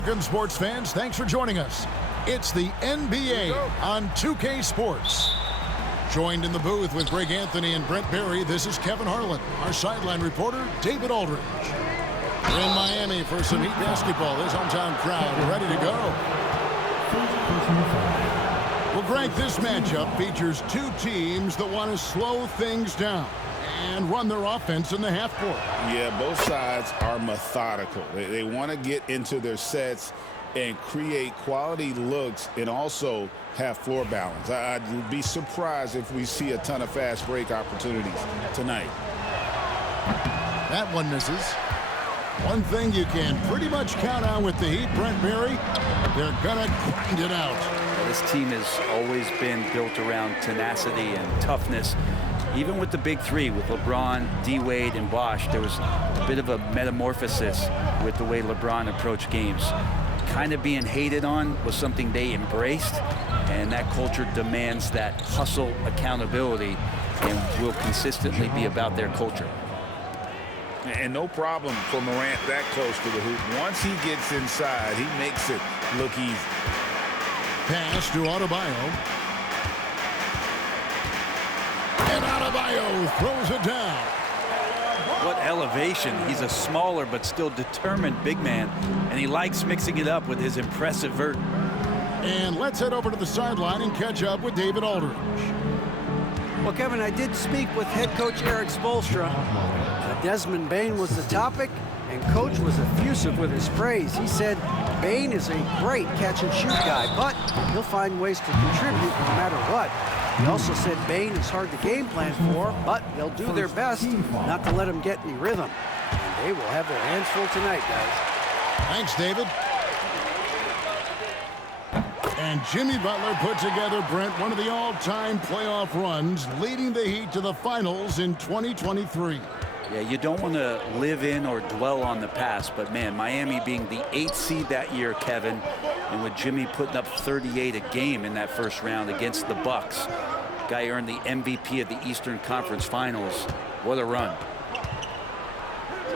Welcome, sports fans. Thanks for joining us. It's the NBA on 2K Sports. Joined in the booth with Greg Anthony and Brent Barry, this is Kevin Harlan. Our sideline reporter, David Aldridge. We're in Miami for some Heat basketball. This hometown crowd ready to go. Well, Greg, this matchup features two teams that want to slow things down and run their offense in the half court. Yeah, both sides are methodical. They want to get into their sets and create quality looks and also have floor balance. I'd be surprised if we see a ton of fast break opportunities tonight. That one misses. One thing you can pretty much count on with the Heat, Brent Barry, they're going to grind it out. This team has always been built around tenacity and toughness. Even with the big three, with LeBron, D-Wade, and Bosh, there was a bit of a metamorphosis with the way LeBron approached games. Kind of being hated on was something they embraced, and that culture demands that hustle accountability and will consistently be about their culture. And no problem for Morant that close to the hoop. Once he gets inside, he makes it look easy. Pass to Adebayo. And Adebayo throws it down. What elevation. He's a smaller but still determined big man, and he likes mixing it up with his impressive vert. And let's head over to the sideline and catch up with David Aldridge. Well, Kevin, I did speak with head coach Eric Spoelstra. Desmond Bane was the topic, and coach was effusive with his praise. He said Bane is a great catch-and-shoot guy, but he'll find ways to contribute no matter what. He also said Bane is hard to game plan for, but they'll do their best not to let him get any rhythm. And they will have their hands full tonight, guys. Thanks, David. And Jimmy Butler put together, Brent, one of the all-time playoff runs, leading the Heat to the finals in 2023. Yeah, you don't want to live in or dwell on the past, but man, Miami being the 8th seed that year, Kevin, and with Jimmy putting up 38 a game in that first round against the Bucks. Guy earned the MVP of the Eastern Conference Finals. What a run.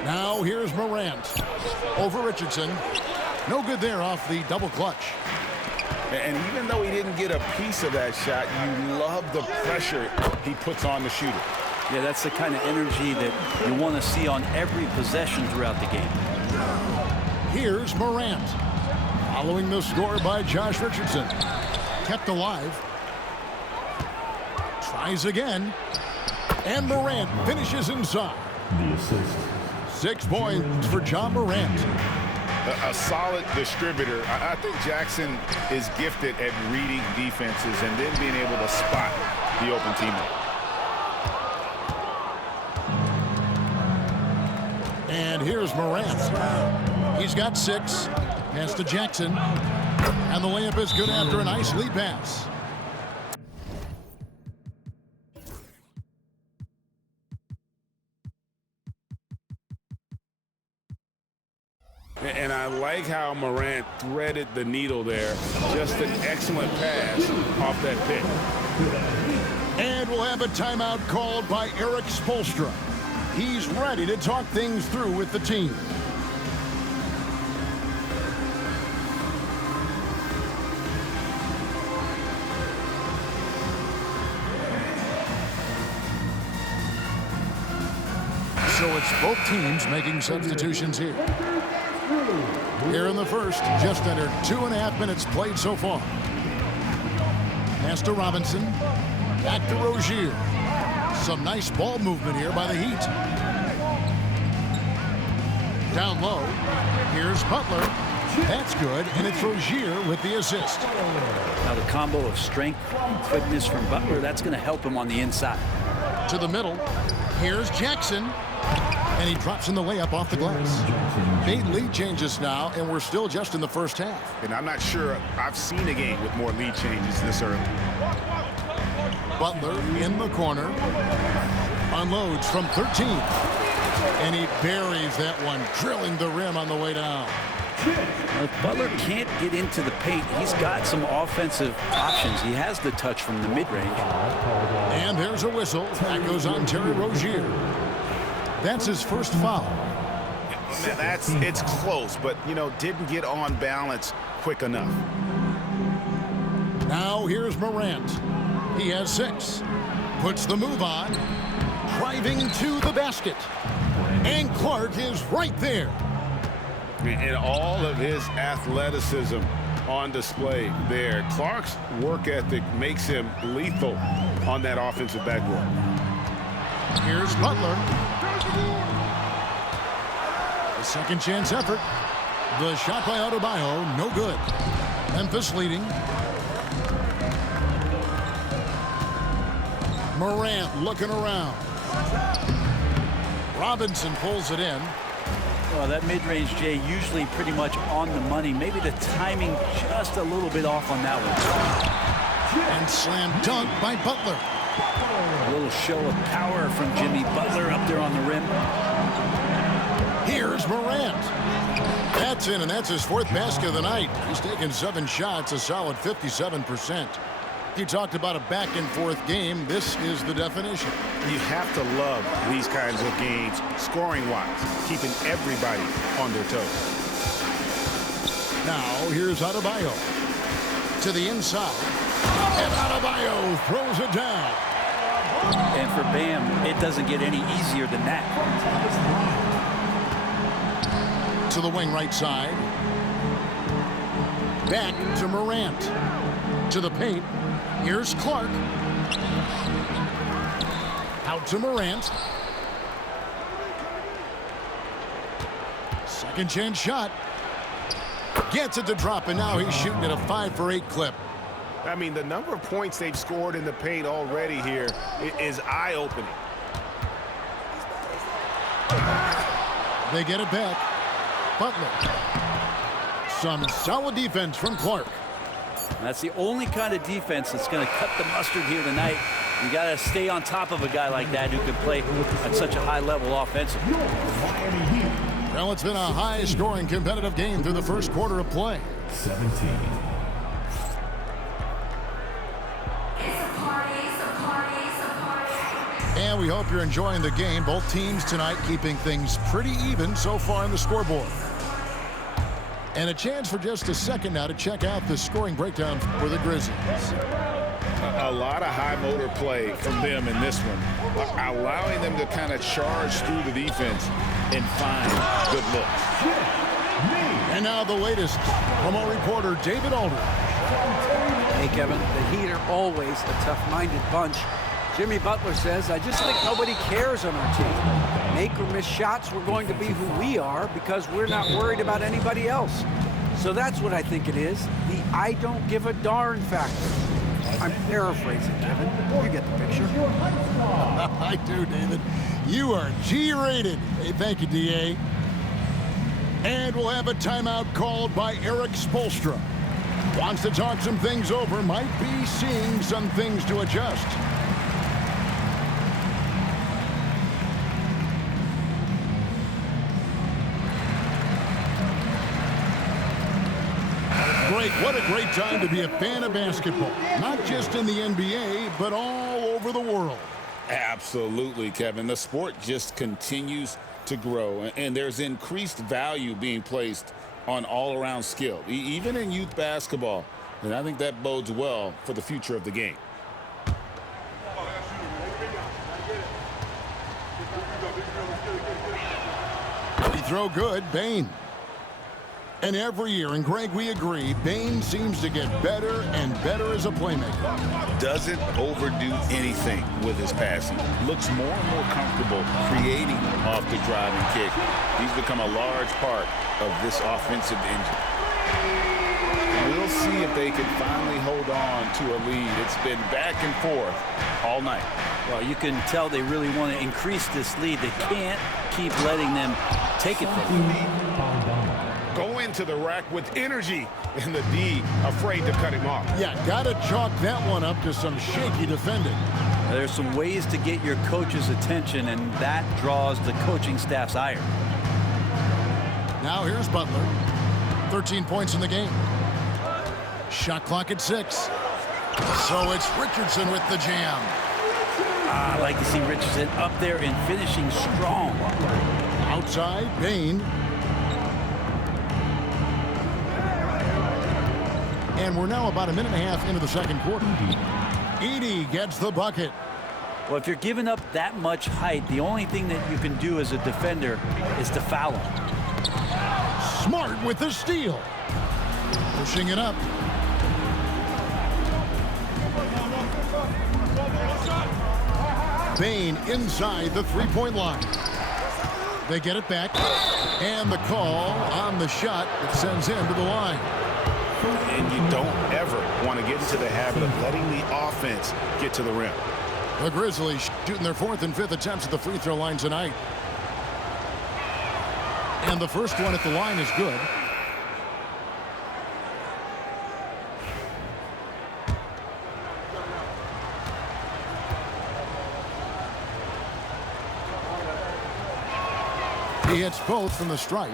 Now here's Morant over Richardson. No good there off the double clutch. And even though he didn't get a piece of that shot, you love the pressure he puts on the shooter. Yeah, that's the kind of energy that you want to see on every possession throughout the game. Here's Morant. Following the score by Josh Richardson. Kept alive. Tries again. And Morant finishes inside. The assist. 6 points for John Morant. A solid distributor. I think Jackson is gifted at reading defenses and then being able to spot the open teammate. And here's Morant. He's got 6. Pass to Jackson. And the layup is good after a nice lead pass. And I like how Morant threaded the needle there. Just an excellent pass off that pick. And we'll have a timeout called by Eric Spoelstra. He's ready to talk things through with the team. So it's both teams making substitutions here. Here in the first, just under 2.5 minutes played so far. Pass to Robinson. Back to Rozier. Some nice ball movement here by the Heat. Down low. Here's Butler. That's good, and it's Rozier with the assist. Now the combo of strength and quickness from Butler, that's going to help him on the inside. To the middle. Here's Jackson. And he drops in the layup off the glass. 8 lead changes now, and we're still just in the first half. And I'm not sure I've seen a game with more lead changes this early. Butler in the corner. Unloads from 13. And he buries that one, drilling the rim on the way down. Now, if Butler can't get into the paint, he's got some offensive options. He has the touch from the mid-range. And there's a whistle. That goes on Terry Rozier. That's his first foul. It's close, but, didn't get on balance quick enough. Now here's Morant. He has 6. Puts the move on. Driving to the basket. And Clark is right there. And all of his athleticism on display there. Clark's work ethic makes him lethal on that offensive backboard. Here's Butler. A second chance effort. The shot by Adebayo, no good. Memphis leading. Morant looking around. Robinson pulls it in. Well, that mid-range, Jay, usually pretty much on the money. Maybe the timing just a little bit off on that one. And slam dunk by Butler. A little show of power from Jimmy Butler up there on the rim. Here's Morant. That's in, and that's his 4th basket of the night. He's taken 7 shots, a solid 57%. You talked about a back-and-forth game. This is the definition. You have to love these kinds of games, scoring-wise, keeping everybody on their toes. Now, here's Adebayo. To the inside. And Adebayo throws it down. And for Bam, it doesn't get any easier than that. To the wing right side. Back to Morant. To the paint. Here's Clark. Out to Morant. Second chance shot. Gets it to drop, and now he's shooting at a 5 for 8 clip. I mean, the number of points they've scored in the paint already here is eye-opening. They get it back. Butler. Some solid defense from Clark. That's the only kind of defense that's going to cut the mustard here tonight. You got to stay on top of a guy like that who can play at such a high level offensively. Well, it's been a high-scoring competitive game through the first quarter of play. 17. And we hope you're enjoying the game. Both teams tonight keeping things pretty even so far on the scoreboard. And a chance for just a second now to check out the scoring breakdown for the Grizzlies. A lot of high motor play from them in this one, allowing them to kind of charge through the defense and find good looks. And now the latest from our reporter, David Aldridge. Hey, Kevin, the Heat are always a tough-minded bunch. Jimmy Butler says, I just think nobody cares on our team. Make or miss shots, we're going to be who we are because we're not worried about anybody else. So that's what I think it is, the I don't give a darn factor. I'm paraphrasing, Kevin. You get the picture. I do, David. You are G-rated. Hey, thank you, D.A. And we'll have a timeout called by Eric Spoelstra. Wants to talk some things over, might be seeing some things to adjust. Greg, what a great time to be a fan of basketball. Not just in the NBA, but all over the world. Absolutely, Kevin. The sport just continues to grow, and there's increased value being placed on all-around skill, even in youth basketball. And I think that bodes well for the future of the game. He throw good, Bane. And every year, and Greg, we agree, Bane seems to get better and better as a playmaker. Doesn't overdo anything with his passing. Looks more and more comfortable creating off the drive and kick. He's become a large part of this offensive engine. We'll see if they can finally hold on to a lead. It's been back and forth all night. Well, you can tell they really want to increase this lead. They can't keep letting them take it from them. Go into the rack with energy, and the D afraid to cut him off. Yeah, got to chalk that one up to some shaky defending. There's some ways to get your coach's attention, and that draws the coaching staff's ire. Now here's Butler. 13 points in the game. Shot clock at 6. So it's Richardson with the jam. I like to see Richardson up there and finishing strong. Outside, Bane. And we're now about a minute and a half into the second quarter. Edey gets the bucket. Well, if you're giving up that much height, the only thing that you can do as a defender is to foul him. Smart with the steal. Pushing it up. Bane inside the three-point line. They get it back. And the call on the shot that sends him to the line. And you don't ever want to get into the habit of letting the offense get to the rim. The Grizzlies shooting their fourth and fifth attempts at the free throw line tonight. And the first one at the line is good. He hits both from the stripe.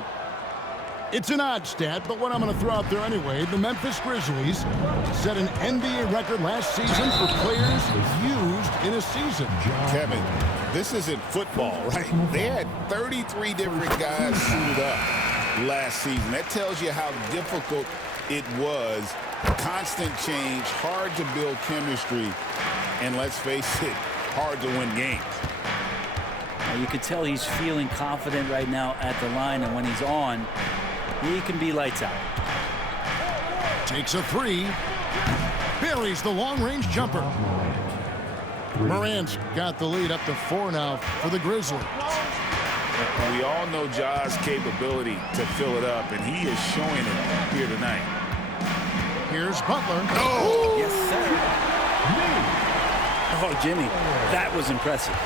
It's an odd stat, but what I'm going to throw out there anyway, the Memphis Grizzlies set an NBA record last season for players used in a season. Kevin, this isn't football, right? They had 33 different guys suited up last season. That tells you how difficult it was. Constant change, hard to build chemistry, and let's face it, hard to win games. You can tell he's feeling confident right now at the line, and when he's on, he can be lights out. Takes a three. Buries the long-range jumper. Morant's got the lead up to 4 now for the Grizzlies. We all know Ja's capability to fill it up, and he is showing it here tonight. Here's Butler. Oh! Yes, sir. Oh, Jimmy, that was impressive.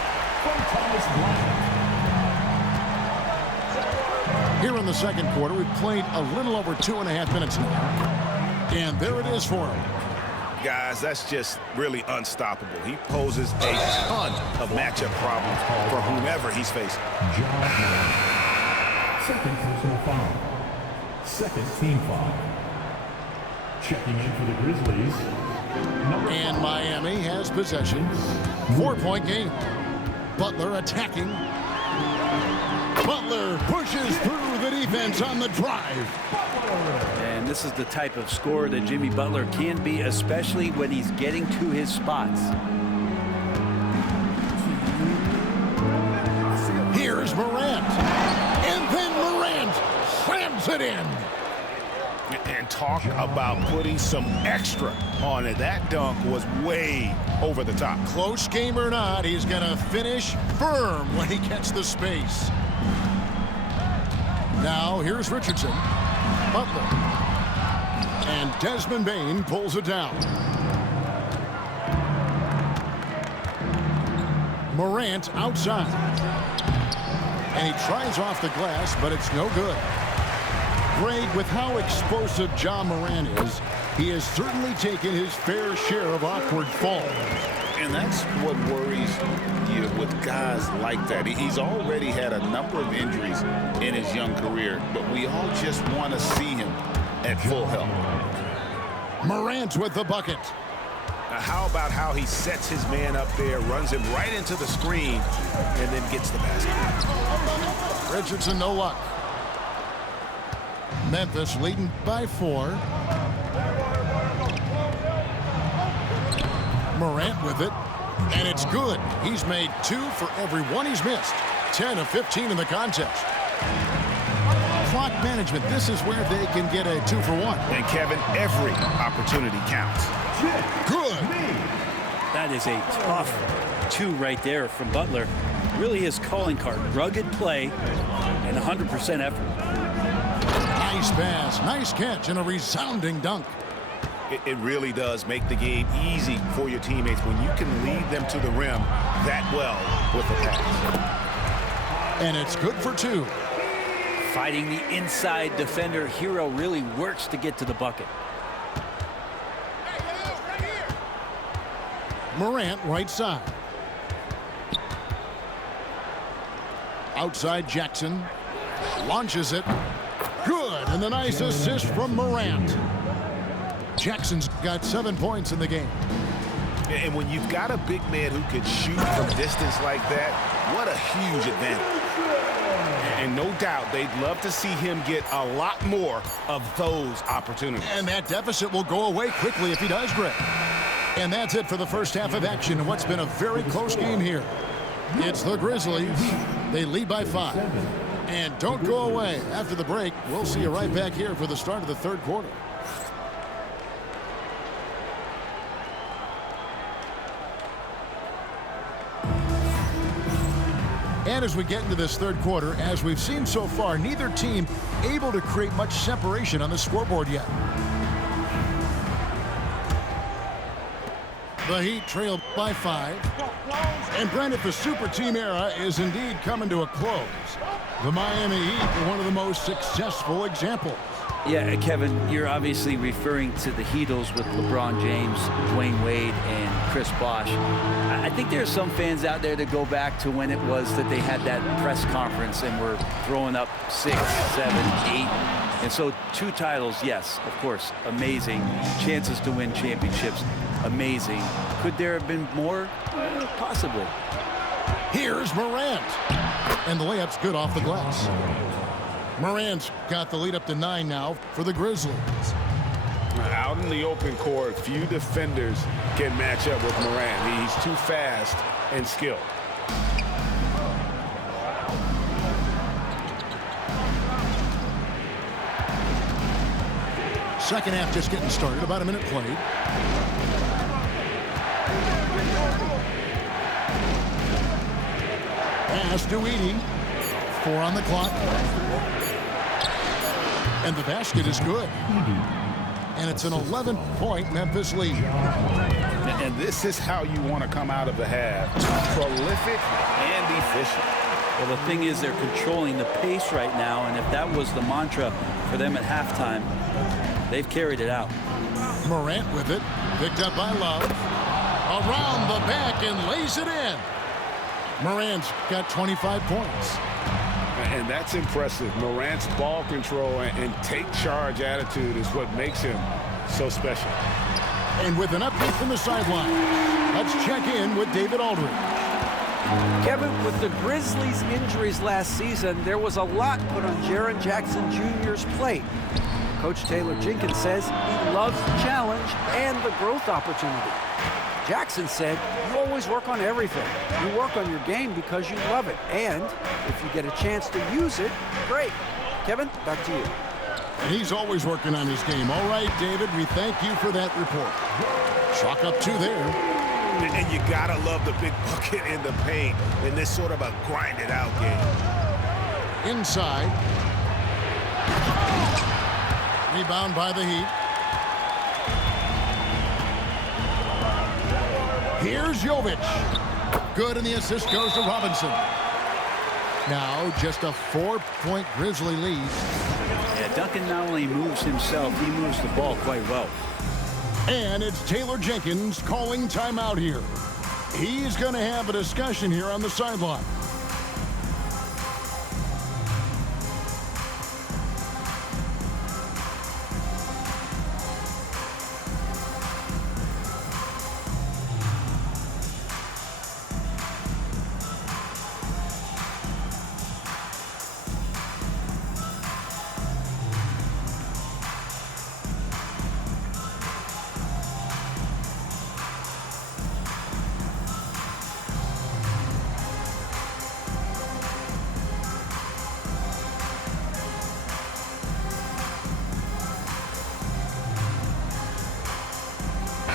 Here in the second quarter, we've played a little over 2.5 minutes now. And there it is for him. Guys, that's just really unstoppable. He poses a ton of matchup problems for whomever he's facing. Second personal foul. Second team foul. Checking in for the Grizzlies. And Miami has possession. 4-point game. Butler attacking. Butler pushes through the defense on the drive. And this is the type of scorer that Jimmy Butler can be, especially when he's getting to his spots. Here's Morant. And then Morant slams it in. And talk about putting some extra on it. That dunk was way over the top. Close game or not, he's going to finish firm when he gets the space. Now, here's Richardson. Butler. And Desmond Bane pulls it down. Morant outside. And he tries off the glass, but it's no good. Greg, with how explosive Ja Morant is, he has certainly taken his fair share of awkward falls. And that's what worries you with guys like that. He's already had a number of injuries in his young career, but we all just want to see him at full health. Morant with the bucket. Now, how about how he sets his man up there, runs him right into the screen, and then gets the basket? Richardson, no luck. Memphis leading by 4. Morant with it, and it's good. He's made 2 for every one he's missed. 10 of 15 in the contest. Clock management, this is where they can get a 2 for 1. And Kevin, every opportunity counts. Good. That is a tough 2 right there from Butler. Really his calling card. Rugged play and 100% effort. Nice pass, nice catch, and a resounding dunk. It really does make the game easy for your teammates when you can lead them to the rim that well with the pass. And it's good for 2. Fighting the inside defender, Hero really works to get to the bucket. Morant right side. Outside Jackson. Launches it. Good, and a nice assist from Morant. Jackson's got 7 points in the game. And when you've got a big man who can shoot from distance like that, what a huge advantage. And no doubt they'd love to see him get a lot more of those opportunities. And that deficit will go away quickly if he does, Greg. And that's it for the first half of action in what's been a very close game here. It's the Grizzlies. They lead by 5. And don't go away. After the break, we'll see you right back here for the start of the third quarter. And as we get into this third quarter, as we've seen so far, neither team able to create much separation on the scoreboard yet. The Heat trail by 5. And Brent, if the super team era is indeed coming to a close, the Miami Heat are one of the most successful examples. Yeah, Kevin, you're obviously referring to the Heatles with LeBron James, Dwayne Wade, and Chris Bosh. I think there are some fans out there that go back to when it was that they had that press conference and were throwing up 6, 7, 8. And so 2 titles, yes, of course, amazing. Chances to win championships, amazing. Could there have been more? Possibly. Here's Morant. And the layup's good off the glass. Morant's got the lead up to 9 now for the Grizzlies. Out in the open court, few defenders can match up with Morant. He's too fast and skilled. Second half just getting started. About a minute played. Pass to Edey. 4 on the clock. And the basket is good. And it's an 11-point Memphis lead. And this is how you want to come out of the half. Prolific and efficient. Well, the thing is they're controlling the pace right now, and if that was the mantra for them at halftime, they've carried it out. Morant with it. Picked up by Love. Around the back and lays it in. Morant's got 25 points. And that's impressive. Morant's ball control and take charge attitude is what makes him so special. And with an update from the sideline, let's check in with David Aldridge. Kevin, with the Grizzlies' injuries last season, there was a lot put on Jaren Jackson Jr.'s plate. Coach Taylor Jenkins says he loves the challenge and the growth opportunity. Jackson said, you always work on everything. You work on your game because you love it. And if you get a chance to use it, great. Kevin, back to you. And he's always working on his game. All right, David, we thank you for that report. Chalk up 2 there. And you gotta love the big bucket in the paint in this sort of a grinded out game. Inside. Rebound by the Heat. Here's Jovic. Good, and the assist goes to Robinson. Now just a 4-point Grizzly lead. Yeah, Duncan not only moves himself, he moves the ball quite well. And it's Taylor Jenkins calling timeout here. He's going to have a discussion here on the sideline.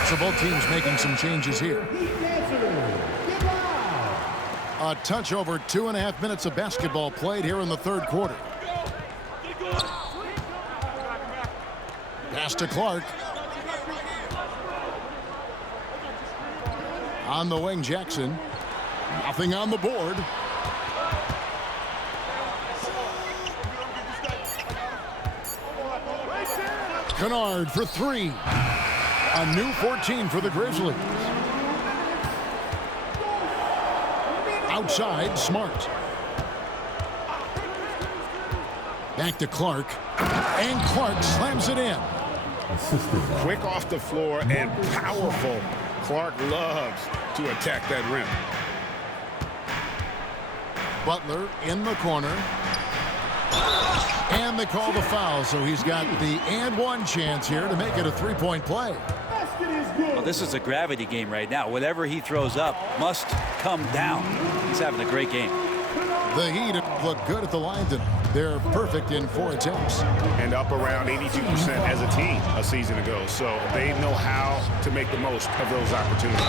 So both teams making some changes here. A touch over 2.5 minutes of basketball played here in the third quarter. Pass to Clark. On the wing, Jackson. Nothing on the board. Kennard for 3. A new 14 for the Grizzlies. Outside, Smart. Back to Clark. And Clark slams it in. Quick off the floor and powerful. Clark loves to attack that rim. Butler in the corner. And they call the foul, so he's got the and one chance here to make it a three-point play. Well, this is a gravity game right now. Whatever he throws up must come down. He's having a great game. The Heat look good at the line tonight. They're perfect in 4 attempts. And up around 82% as a team a season ago. So they know how to make the most of those opportunities.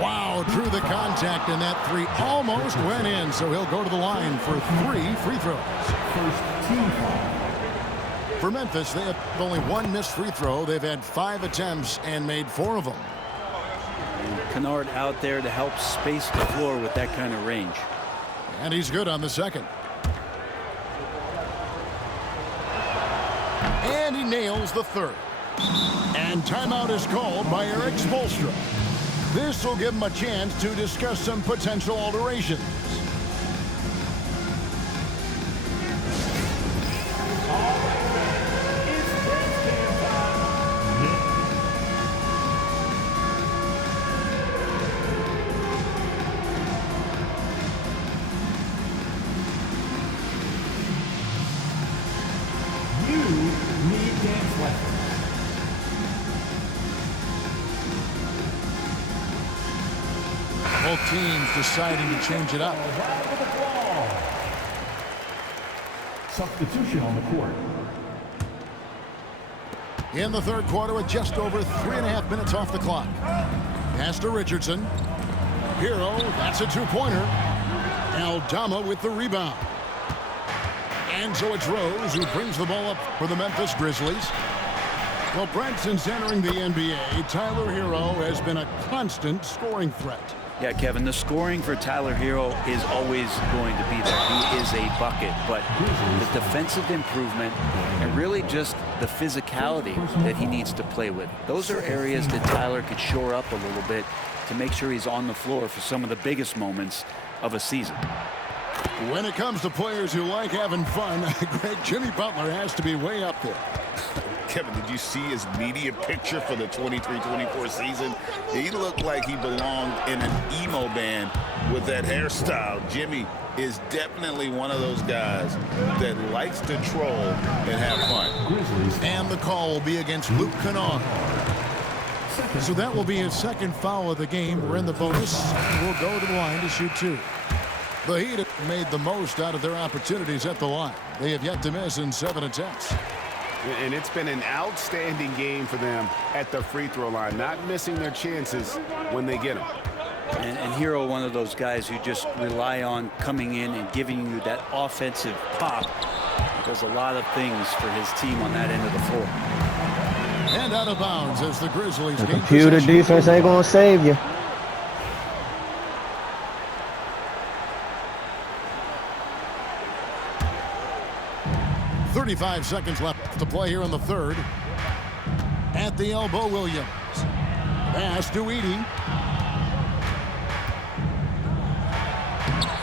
Wow, drew the contact, and that three almost went in, so he'll go to the line for 3 free throws. First team foul. For Memphis, they have only 1 missed free throw. They've had 5 attempts and made 4 of them. Kennard out there to help space the floor with that kind of range. And he's good on the second. And he nails the third. And timeout is called by Eric Spoelstra. This will give him a chance to discuss some potential alterations. Both teams deciding to change it up. Substitution on the court. In the third quarter with just over 3.5 minutes off the clock. Pass to Richardson. Hero, that's a two-pointer. Aldama with the rebound. And so it's Rose who brings the ball up for the Memphis Grizzlies. Well, Brent, since entering the NBA, Tyler Hero has been a constant scoring threat. Yeah, Kevin, the scoring for Tyler Hero is always going to be there. He is a bucket, but the defensive improvement and really just the physicality that he needs to play with. Those are areas that Tyler could shore up a little bit to make sure he's on the floor for some of the biggest moments of a season. When it comes to players who like having fun, Greg, Jimmy Butler has to be way up there. Kevin, did you see his media picture for the 23-24 season? He looked like he belonged in an emo band with that hairstyle. Jimmy is definitely one of those guys that likes to troll and have fun. And the call will be against Luke Kennard. So that will be his second foul of the game. We're in the bonus. We'll go to the line to shoot 2. The Heat have made the most out of their opportunities at the line. They have yet to miss in 7 attempts. And it's been an outstanding game for them at the free throw line, not missing their chances when they get them. And Hero, one of those guys who just rely on coming in and giving you that offensive pop. He does a lot of things for his team on that end of the floor. And out of bounds as the Grizzlies The gain computer possession. defense ain't gonna save you. .35 seconds left to play here in the third. At the elbow, Williams. Pass to Edey.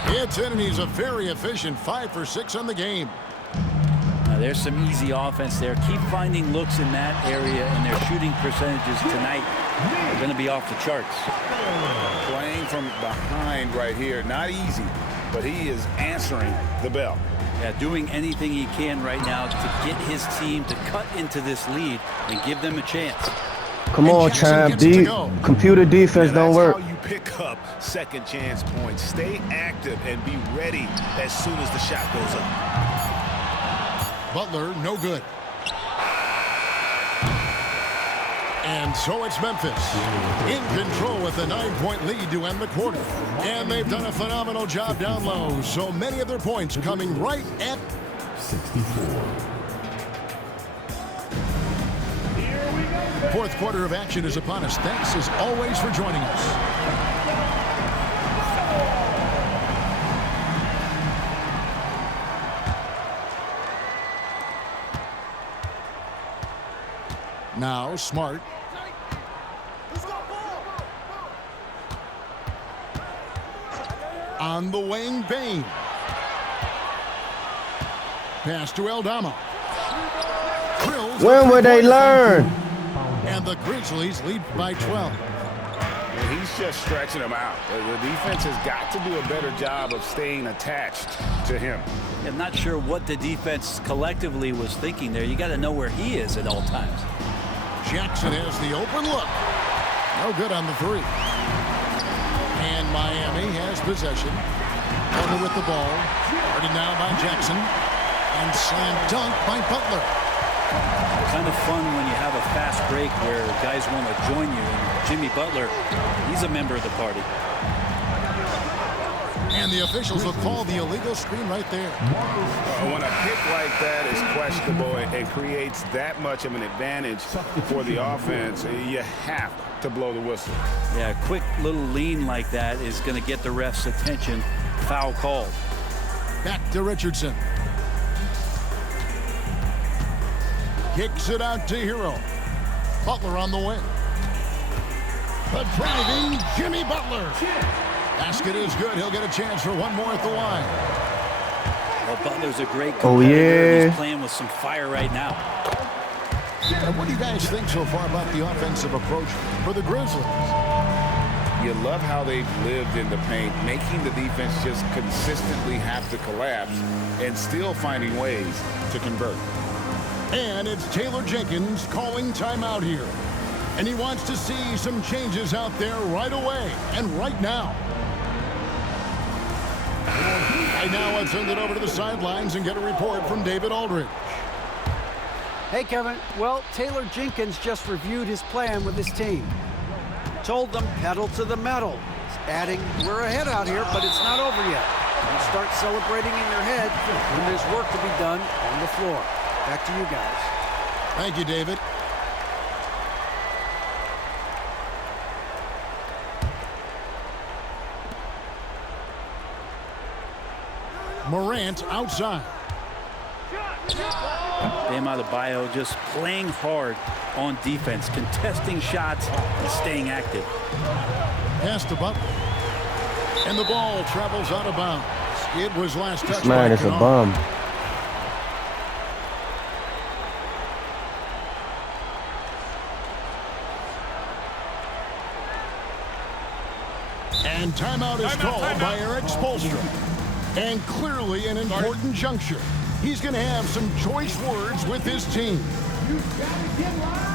It's in, and he's a very efficient 5 for 6 on the game. Now, there's some easy offense there. Keep finding looks in that area, and their shooting percentages tonight are going to be off the charts. Playing from behind right here, not easy, but he is answering the bell. Yeah, doing anything he can right now to get his team to cut into this lead and give them a chance. Come on, champ. Computer defense don't work. That's how you pick up second chance points. Stay active and be ready as soon as the shot goes up. Butler, no good. And so it's Memphis in control with a 9-point lead to end the quarter. And they've done a phenomenal job down low. So many of their points coming right at 64. fourth quarter of action is upon us. Thanks as always for joining us. Now Smart. On the wing, Bain. Pass to Aldama. When will they learn? And the Grizzlies lead by 12. And he's just stretching them out. The defense has got to do a better job of staying attached to him. I'm not sure what the defense collectively was thinking there. You got to know where he is at all times. Jackson has the open look. No good on the three. And Miami has possession. Butler with the ball. Guarded now by Jackson. And slam dunk by Butler. Kind of fun when you have a fast break where guys want to join you. And Jimmy Butler, he's a member of the party. And the officials will call the illegal screen right there. When a pick like that is questionable and creates that much of an advantage for the offense, you have to blow the whistle. Yeah, a quick little lean like that is going to get the ref's attention. Foul called. Back to Richardson. Kicks it out to Hero. Butler on the wing. The driving Jimmy Butler. Basket is good. He'll get a chance for one more at the line. Well, Butler's a great competitor. Yeah. He's playing with some fire right now. And what do you guys think so far about the offensive approach for the Grizzlies? You love how they've lived in the paint, making the defense just consistently have to collapse and still finding ways to convert. And it's Taylor Jenkins calling timeout here. And he wants to see some changes out there right away and right now. Right now, let's send it over to the sidelines and get a report from David Aldridge. Hey, Kevin. Well, Taylor Jenkins just reviewed his plan with his team. Told them pedal to the metal. Adding, we're ahead out here, but it's not over yet. You start celebrating in your head when there's work to be done on the floor. Back to you guys. Thank you, David. Morant outside. Bam Adebayo just playing hard on defense, contesting shots and staying active. Pass to Butler. And the ball travels out of bounds. It was last touched Man, by it's a Kennard. bum. And timeout is called by Eric Spoelstra. And clearly an important juncture. He's going to have some choice words with his team. You gotta get loud.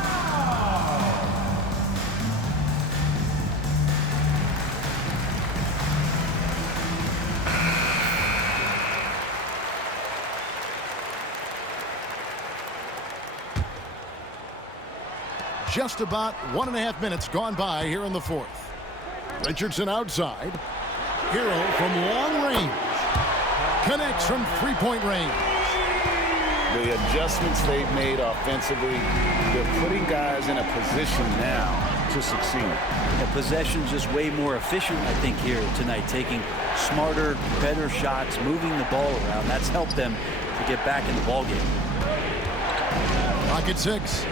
Just about 1.5 minutes gone by here in the fourth. Richardson outside. Hero from long range. Connects from three-point range. The adjustments they've made offensively, they're putting guys in a position now to succeed. The possession's just way more efficient, I think, here tonight, taking smarter, better shots, moving the ball around. That's helped them to get back in the ballgame. Pocket 6.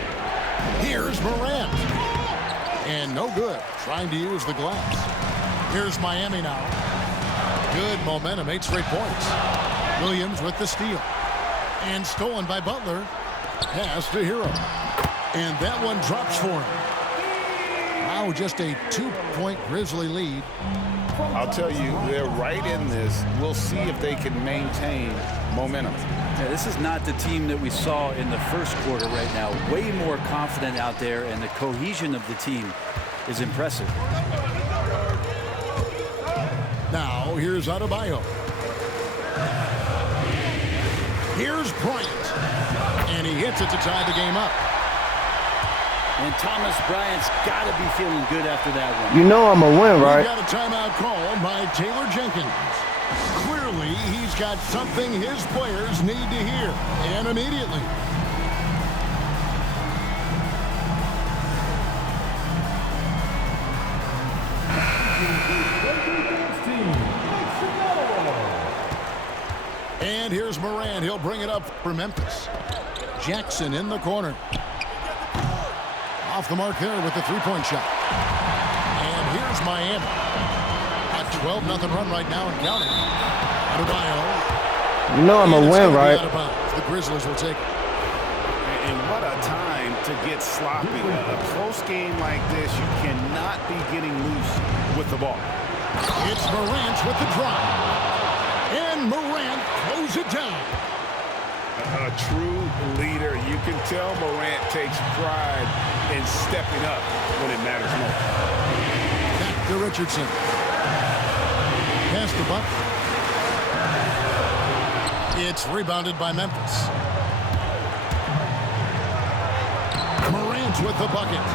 Here's Morant. And no good. Trying to use the glass. Here's Miami now. Good momentum. 8 straight points. Williams with the steal. And stolen by Butler. Pass to Hero. And that one drops for him. Now just a 2-point Grizzly lead. I'll tell you, they're right in this. We'll see if they can maintain momentum. Yeah, this is not the team that we saw in the first quarter right now. Way more confident out there, and the cohesion of the team is impressive. Now here's Adebayo. Here's Bryant. And he hits it to tie the game up. And Thomas Bryant's got to be feeling good after that one. You know I'm a win, right? We got a timeout called by Taylor Jenkins. Clearly, he's got something his players need to hear, and immediately. And here's Morant. He'll bring it up for Memphis. Jackson in the corner. Off the mark there with the three-point shot. And here's Miami. A 12-0 run right now and counting. Adebayo. You know I'm a win, right? The Grizzlies will take it. And what a time time to get sloppy. A close game like this, you cannot be getting loose with the ball. It's Morant with the drive. And Morant throws it down. A true leader. You can tell Morant takes pride in stepping up when it matters most. Back to Richardson. Pass to Butler. It's rebounded by Memphis. Morant with the bucket.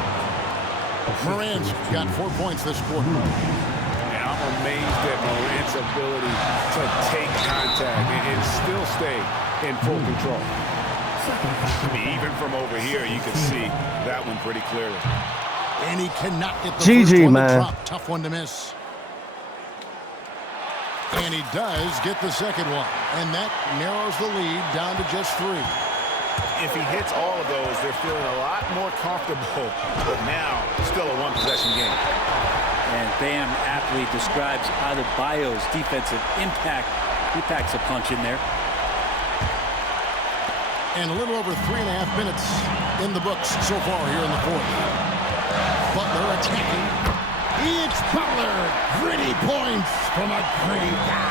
Morant's got 4 points this quarter. And I'm amazed at Morant's ability to take contact and still stay in full control. I mean, even from over here, you can see that one pretty clearly. And he cannot get the GG, first one man. to drop. Tough one to miss. And he does get the second one. And that narrows the lead down to just 3. If he hits all of those, they're feeling a lot more comfortable. But now, still a one-possession game. And Bam aptly describes Adebayo's defensive impact. He packs a punch in there. And a little over 3.5 minutes in the books so far here in the fourth. Butler attacking. It's Butler. Gritty points from a gritty guy.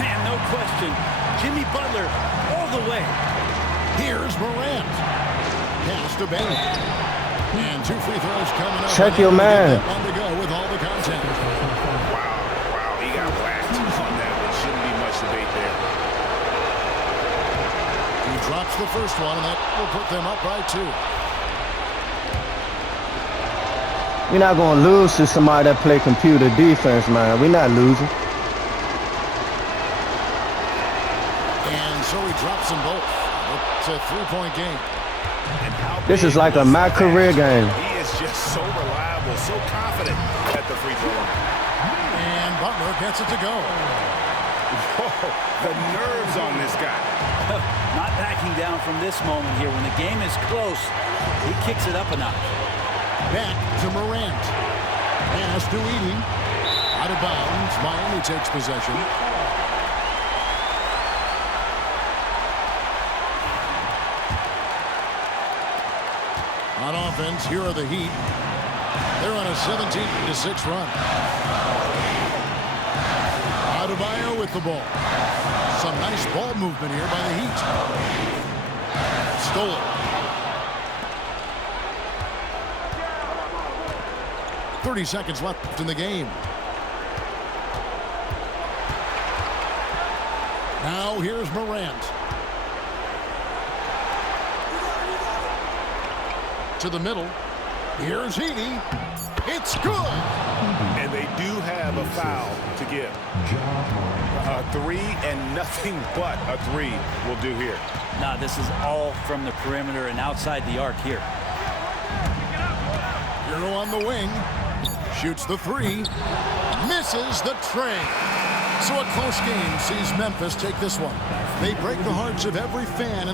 Man, no question. Jimmy Butler all the way. Here's Morant. Pass to Bain. And 2 free throws coming up. Check your man. One to go with all the content. Wow, he got whacked on that. There shouldn't be much debate there. He drops the first one, and that will put them up by 2. We're not going to lose to somebody that play computer defense, man. We're not losing. And so he drops them both. It's a 3-point game. This is like my career game. He is just so reliable, so confident at the free throw line. And Butler gets it to go. Whoa, the nerves on this guy. Not backing down from this moment here. When the game is close, he kicks it up a notch. Back to Morant. Pass to Edey. Out of bounds. Miami takes possession. On offense, here are the Heat. They're on a 17-6 run. Adebayo with the ball. Some nice ball movement here by the Heat. Stole it. 30 seconds left in the game. Now here's Morant. To the middle. Here's Edey. It's good. And they do have a foul to give. A 3 and nothing but a 3 will do here. Nah, this is all from the perimeter and outside the arc here. Hero on the wing. Shoots the 3. Misses the tray. So a close game sees Memphis take this one. They break the hearts of every fan in the